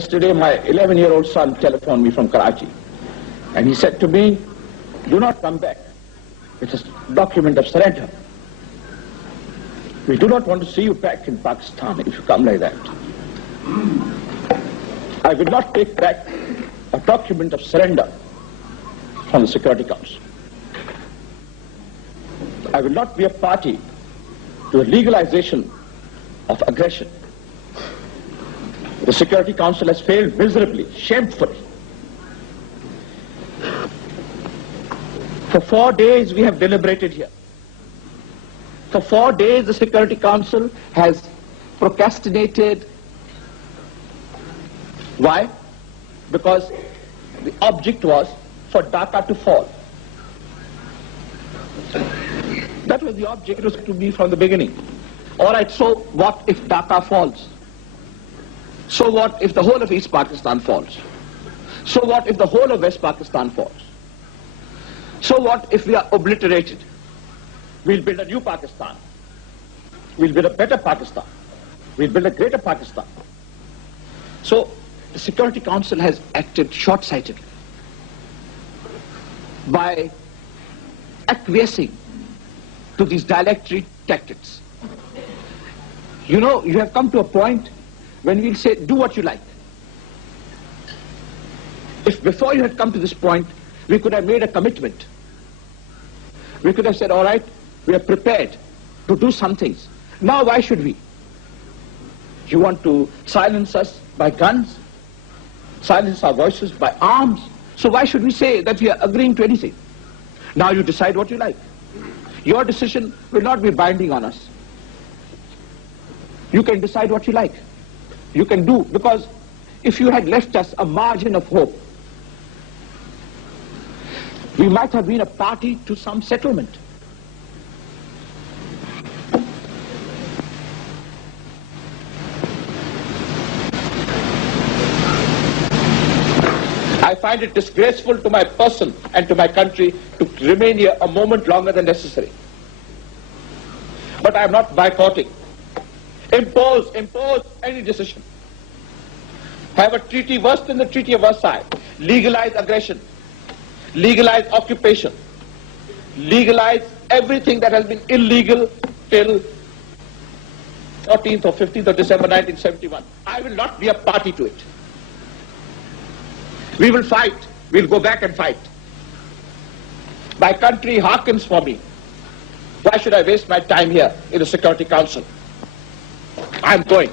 Yesterday, my 11-year-old son telephoned me from Karachi, and he said to me, "Do not come back. It's a document of surrender. We do not want to see you back in Pakistan if you come like that." I will not take back a document of surrender from the Security Council. I will not be a party to the legalization of aggression. The Security Council has failed miserably, shamefully. For 4 days we have deliberated here. For 4 days the Security Council has procrastinated. Why? Because the object was for Dhaka to fall. That was the object. It was to be from the beginning. All right, so what if Dhaka falls? So what if the whole of East Pakistan falls? So what if the whole of West Pakistan falls? So what if we are obliterated? We'll build a new Pakistan. We'll build a better Pakistan. We'll build a greater Pakistan. So the Security Council has acted short-sightedly by acquiescing to these dilatory tactics. You know, you have come to a point when we'll say, do what you like. If before you had come to this point, we could have made a commitment. We could have said, all right, we are prepared to do some things. Now why should we? You want to silence us by guns? Silence our voices by arms? So why should we say that we are agreeing to anything? Now you decide what you like. Your decision will not be binding on us. You can decide what you like. You can do, because if you had left us a margin of hope, we might have been a party to some settlement. I find it disgraceful to my person and to my country to remain here a moment longer than necessary. But I am not boycotting. Impose any decision. Have a treaty worse than the Treaty of Versailles. Legalize aggression. Legalize occupation. Legalize everything that has been illegal till 14th or 15th of December 1971. I will not be a party to it. We will fight. We'll go back and fight. My country hearkens for me. Why should I waste my time here in the Security Council? I'm going.